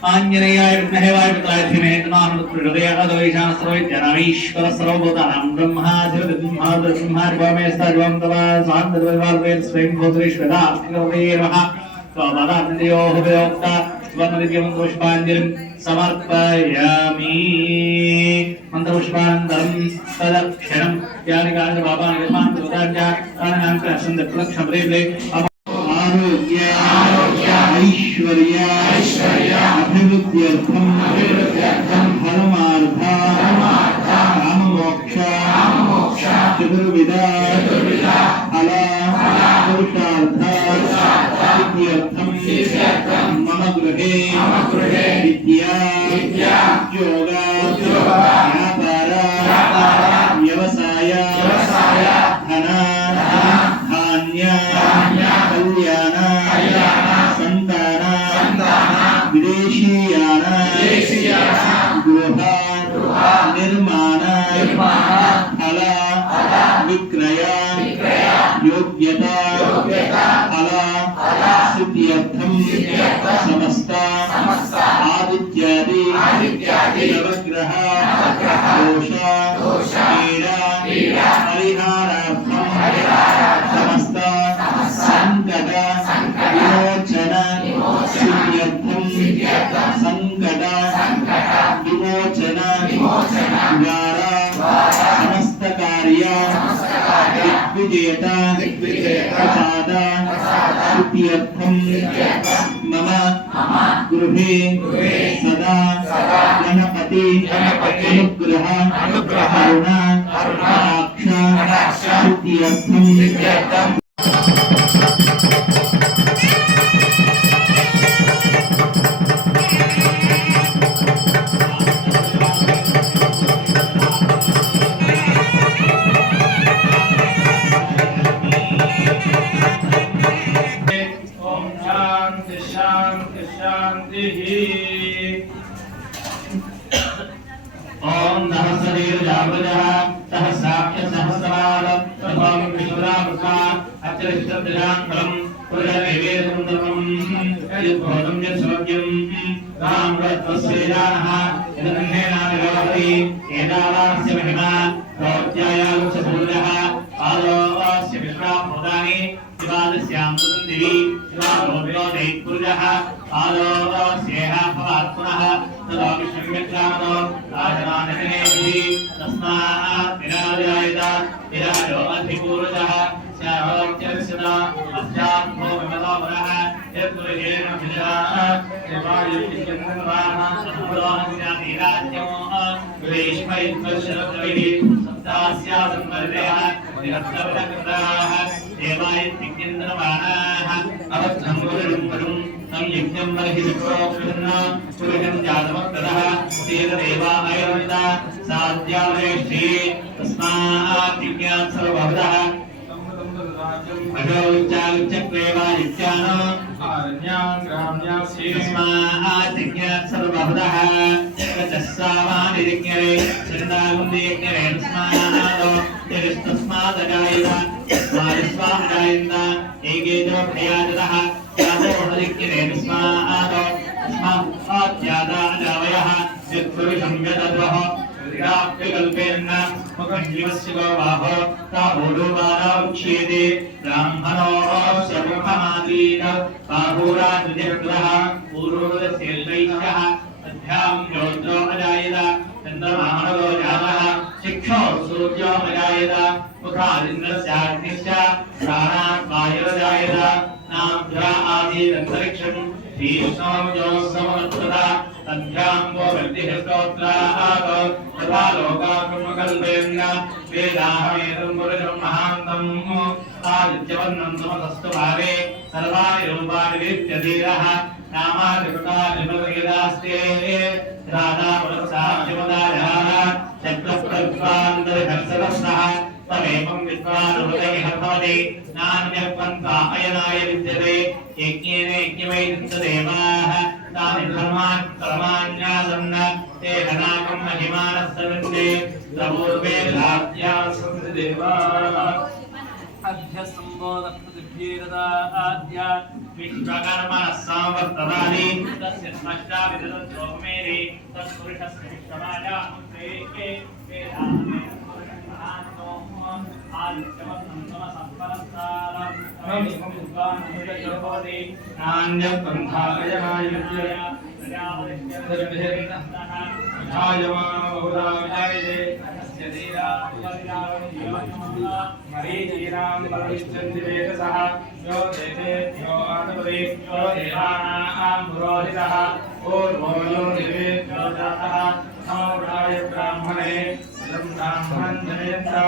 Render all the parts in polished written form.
आंजनेयाय विद्महे वायुपुत्राय धीमहि तन्नो हनुमत् ईशान सर्वविद्यानामीश्वर सर्वभूतानां ब्रह्माधिपतिर्ब्रह्मार्वमेस्ताज्वं तवा स्वान्तद्वैवाल्वेन स्वयं भूतरीश्वरात्मकवये नमः त्वमदानयोः वियोक्ता स्वमदिव्यमन्त्रपुष्पाञ्जलिं समर्पयामि मन्त्रपुष्पानन्तरं तदक्षणं यानि कानि पापानि यस्मान् कृताञ्च तानि नाम प्रक्षम्यते आरोग्य ऐश्वर्य अभिवृद्ध्यर्थम धर्मार्थ काममोक्ष चतुर्विध फल पुरुषार्थ सिद्ध्यर्थम मम गृहे विद्या उद्योग व्यापार व्यवसाय धन धान्य कल्याण संतान विदेशीयान गृह निर्माण फल विक्रय योग्यता फल सिद्ध्यर्थम समस्त आदित्यादि नवग्रह दोष पीड़ा परिहारार्थम समस्त संकट विमोचन सिद्ध्यर्थम संकट विमोचन द्वारा समस्त कार्य दिग्विजयता प्रसाद सिद्ध्यर्थम मम गृहे सदा गणपति अनुग्रह करुणा कटाक्ष सिद्ध्यर्थम विकल्पेन मुखं जीवस्य बाहो ताभूरुवारा उच्येते ब्राह्मणोऽस्य मुखमादीत बाहुराजयग्रह पूर्वोदस्यैषः अध्यां योद्रो अजायत चन्द्रमाणो जातः शिक्षो सूर्यो अजायत मुखादिन्द्रस्याग्निश्च प्राणात् वायुरजायत नाभ्या आदिरन्तरिक्षं श्रीष्णोजोत्सवमत्तदा तद्भ्याम्बो वृद्धिस्तोत्रात् तथा लोकाकर्मकल्पेन वेदाहमेतं पुरुषं महान्तम् आदित्यवर्णं समस्तु भावे सर्वाणि रूपाणि विद्यधीरः नामादिकृतादिपदगिदास्ते राधा पुरस्साद्यमदायाः चक्रप्रद्वान्तरिधर्सरस्सः तमेवं विद्वानुहृदयः भवति नान्यपन्था अयनाय विद्यते यज्ञेन यज्ञवैदित्यदेवाः तानि धर्मान् कर्माण्यासन्न ते हनाकं महिमानस्तवन्ते प्रपूर्वे लाभ्याः सन्ति देवाः अध्य संबोधप्रतिभ्येरदा आद्य विश्वकर्मणः संवर्तमानि तस्य स्पष्टाविदतोमेरि तत्पुरुषस्य विश्वमायामुद्रे वेदान्ते ब्राह्मणे ब्राह्मण जनेता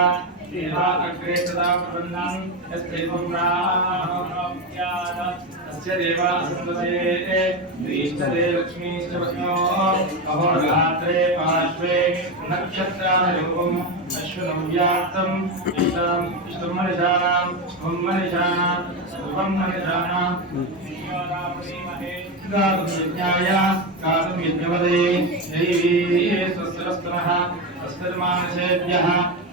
देवा अग्रे तदा प्रबन्धं यस्तेवं ब्राह्मणोऽप्याद तस्य देवा संवदे द्विष्टदे लक्ष्मीश्च वह्नो अहोरात्रे पार्श्वे नक्षत्रानुरूपम् अश्विनं व्याप्तं इष्टं मनिषाणां शुभं मनिषाणां गातुं यज्ञाय गातुं यज्ञवदे दैवी स्वस्तिरस्तनः स्वस्तिर्मानसेभ्यः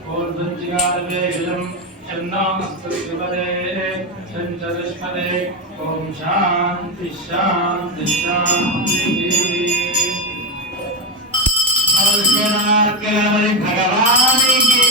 ऊर्ध्वञ्जिगालवेशं चन्नामस्तुतिपदे चञ्चरिष्मदे ॐ शान्ति शान्ति शान्तिः भगवान की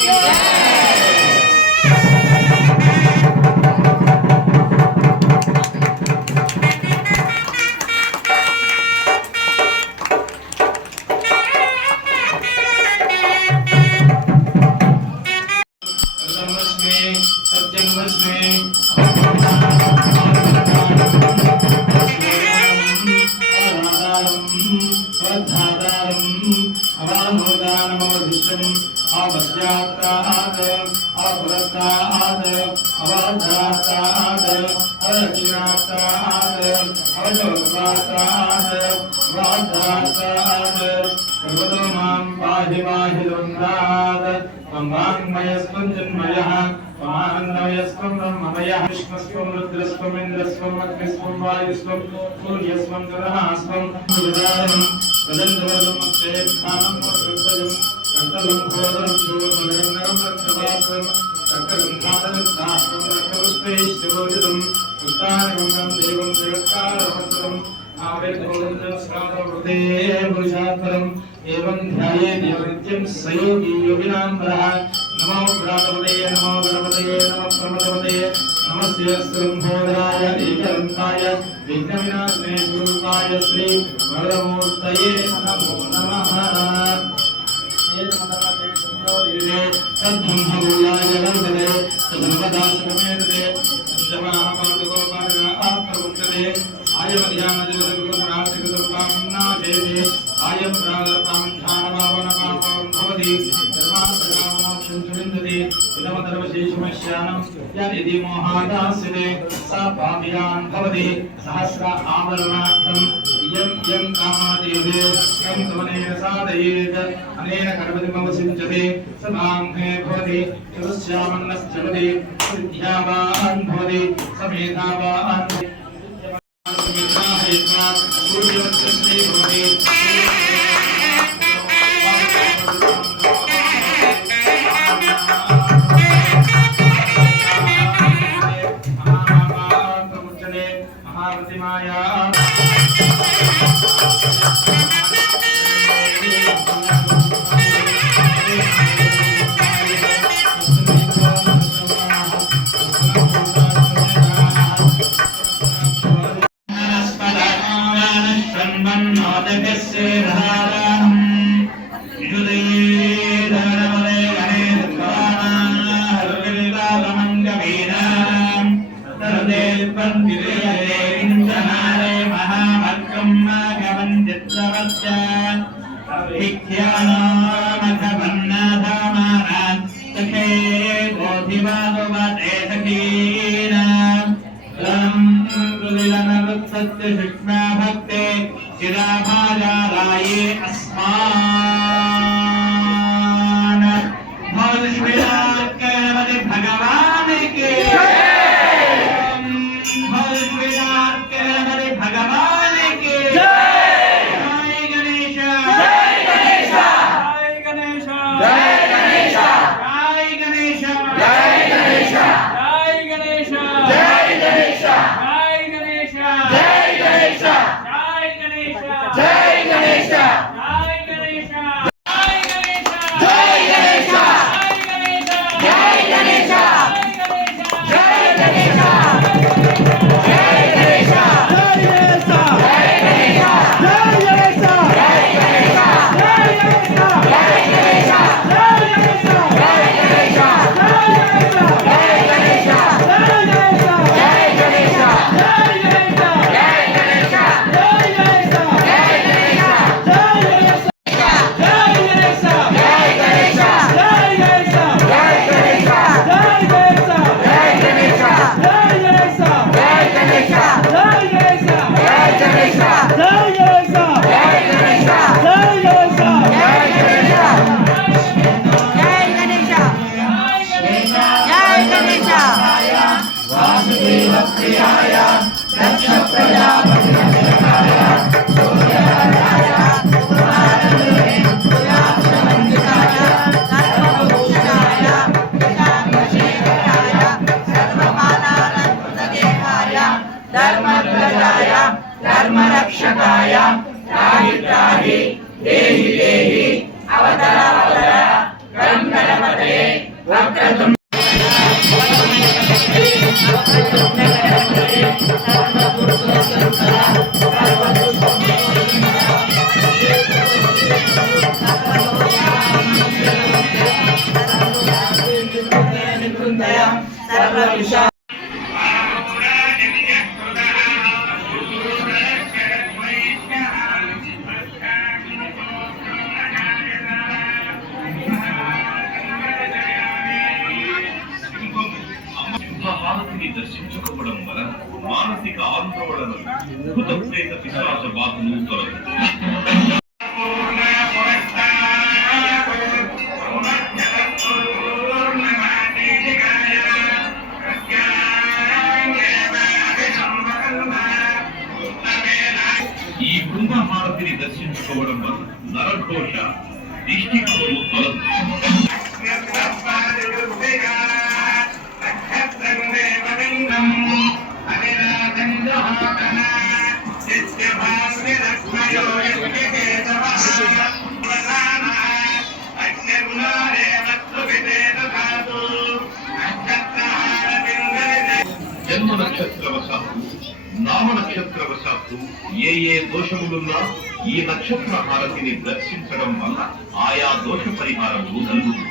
विष्णुस्वं रुद्रस्वं इंद्रस्वं अग्निस्वं वायुस्वं सूर्यस्वं गणहास्वं सुदानं तदन्तवर्गमस्ते स्थानं वर्गद्वयं रक्तलं भोदनं शूर्मलं रक्तवासं रक्तगन्धादस्तास्वं रक्तपुष्पैश्चोदितं उत्तानगमनं देवं जगत्कारवस्त्रम् आवेदोदनं स्नातवृते पुरुषात्परम् एवं ध्यायेत् नित्यं सयोगी योगिनां परः नमो भ्रातपते नमो गणपते नमः प्रमदपते नमस्ते स्त्रंभोदराय एकदन्ताय विघ्नविनाशने गुरुकाय श्री वरदमूर्तये नमो नमः तद्ब्रह्मभूयाय वर्तते तदनवदासमेतते पञ्चमहापादगोपालः आप्रवृत्तते आयमध्यानजगदगुरुप्रार्थितकामनादेवे आयं प्रागरतामन्धानपावनपापं भवति धर्मार्थकाममोक्षं च विन्दति इदमधर्मशेषमश्यानं यदिति मोहादास्यते सा पापयान् भवति सहस्र आवरणार्थम् इयं कामादेवे तं तमनेन साधयेत् अनेन कर्मतिमवसिञ्चते स माङ्गे भवति चतुश्यामन्नश्चलति विद्यावान् भवति स मेधावान् सूर्यवत्सस्ते भवति महाप्रतिमाया దర్శించకపోవడం వలన మానసిక ఆందోళన భూత ప్రేత పిశాచ బాధలు తొలగుతాయి. ఈ బృందహారతిని దర్శించుకోవడం వలన నరఘోష దిష్టి తొలగుతుంది. జన్మ నక్షత్రవశాత్తు నామ నక్షత్రవశాత్తు ఏ దోషములున్నా ఈ నక్షత్ర హారతిని దర్శించడం వల్ల ఆయా దోష పరిహారములు కలుగుతుంది.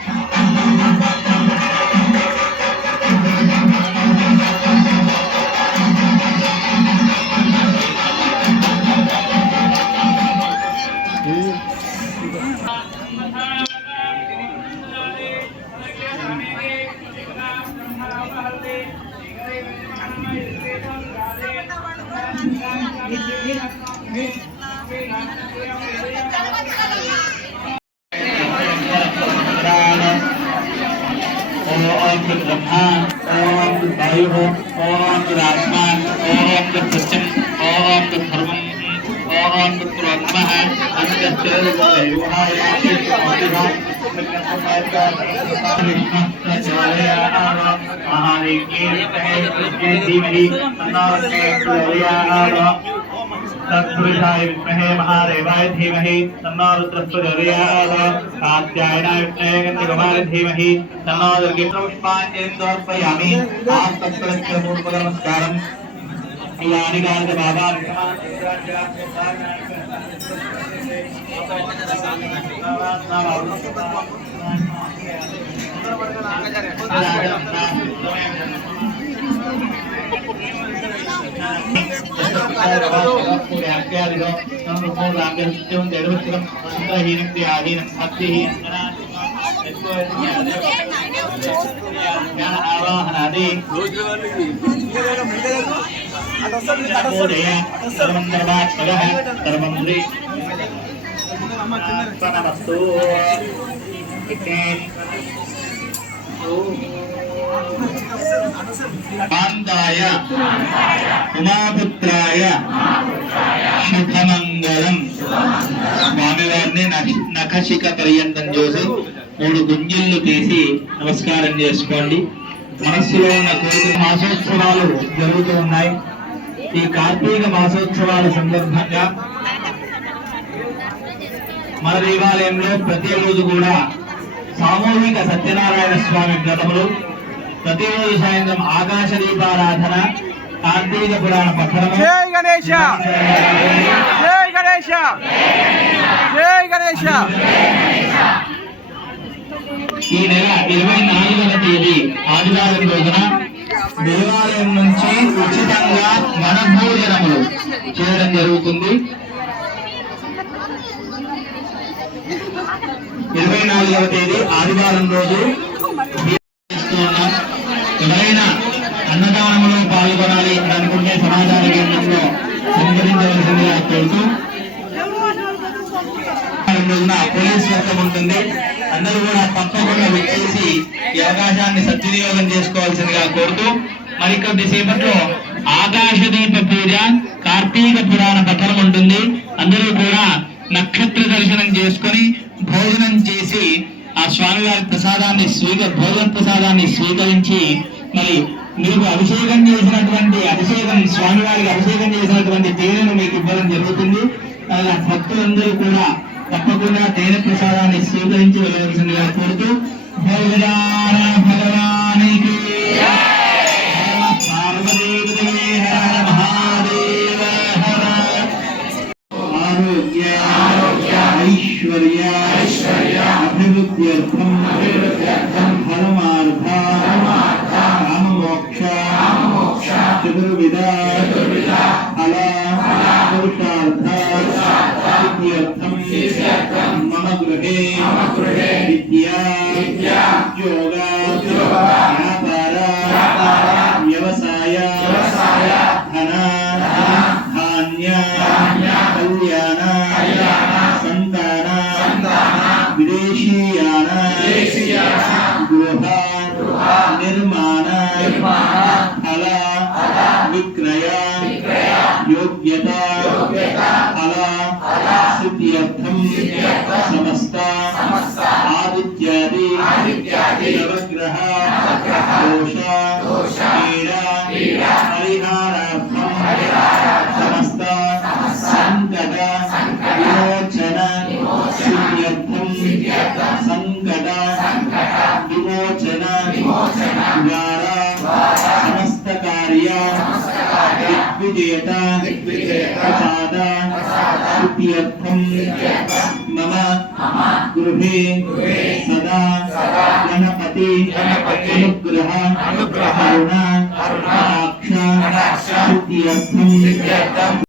ओम ब्रह्मा ओम वायु ओम आत्मान ओम सत्यम ओम धर्मम ओम ब्रह्मः तत्पुरुषाय विद्महे महादेवाय धीमहि तन्नो रुद्रः प्रचोदयात् कात्यायनाय विद्महे गन्धर्वाय धीमहि तन्नो दुर्गे पुष्पाञ्जलिं समर्पयामि आं तत्परस्य पूर्वनमस्कारम् यानि गार्ग बाबा कांताय उमापुत्राय शुभमंगलम స్వామివారిని నఖశిఖ పర్యంతం చూసి 3 గుంజిళ్ళు తీసి నమస్కారం చేసుకోండి. మనస్సులో ఉన్న కోరిక మాసోత్సవాలు జరుగుతూ ఉన్నాయి. ఈ కార్తీక మాసోత్సవాల సందర్భంగా మన దేవాలయంలో ప్రతిరోజు కూడా సామూహిక సత్యనారాయణ స్వామి వ్రతములు, ప్రతిరోజు సాయంత్రం ఆకాశ దీపారాధన, కార్తీక పురాణ పఠనము. జై గణేశ జై గణేశ జై గణేశ. ఈ నెల 24వ తేదీ ఆదివారం రోజున దేవాలయం నుంచి ఉచితంగా వనభోజనములు చేయడం జరుగుతుంది. 24వ తేదీ ఆదివారం రోజు ఎవరైనా అన్నదానంలో పాల్గొనాలి అని అనుకుంటే సమాచార కేంద్రంలో సంప్రదించవలసిందిగా కోరుతూ రోజున పోలీస్ వర్గం ఉంటుంది. అందరూ కూడా తప్పకుండా విచ్చేసి ఈ అవకాశాన్ని సద్వినియోగం చేసుకోవాల్సిందిగా కోరుతూ మరికొద్ది సేపట్లో ఆకాశదీప పూజ, కార్తీక పురాణ పఠనం ఉంటుంది. అందరూ కూడా నక్షత్ర దర్శనం చేసుకొని భోజనం చేసి ఆ స్వామివారి ప్రసాదాన్ని భోజన ప్రసాదాన్ని స్వీకరించి మరి మీకు అభిషేకం చేసినటువంటి స్వామివారికి అభిషేకం చేసినటువంటి తేనెను మీకు ఇవ్వడం జరుగుతుంది. అలా భక్తులందరూ కూడా తప్పకుండా తేనె ప్రసాదాన్ని స్వీకరించి వెళ్ళవలసిందిగా కోరుతూ అభివృద్ధ్యర్థం ధర్మార్థ కామమోక్ష చతుర్విధ ఫల పురుషార్థ సిద్ధ్యర్థం మమ గృహే విద్యా ఉద్యోగ వ్యాపార వ్యవసాయ ధన ధాన్య కళ్యాణ సంతాన విదేశీయాన గృహ నిర్మాణ ఫల విక్రయ యోగ్యత ఫల సిద్ధ్యర్థం సమస్త ఆదిత్యాది నవగ్రహ దోష పీడా పరిహారార్థం సమస్త సంకట విమోచన సిద్ధ్యర్థం సంకట విమోచన ద్వారా సమస్త కార్య దిగ్విజేత ప్రసాద సిద్ధ్యర్థం మమ గృహే సదా గణపతి అనుగ్రహ కరుణ కటాక్ష సిద్ధ్యర్థం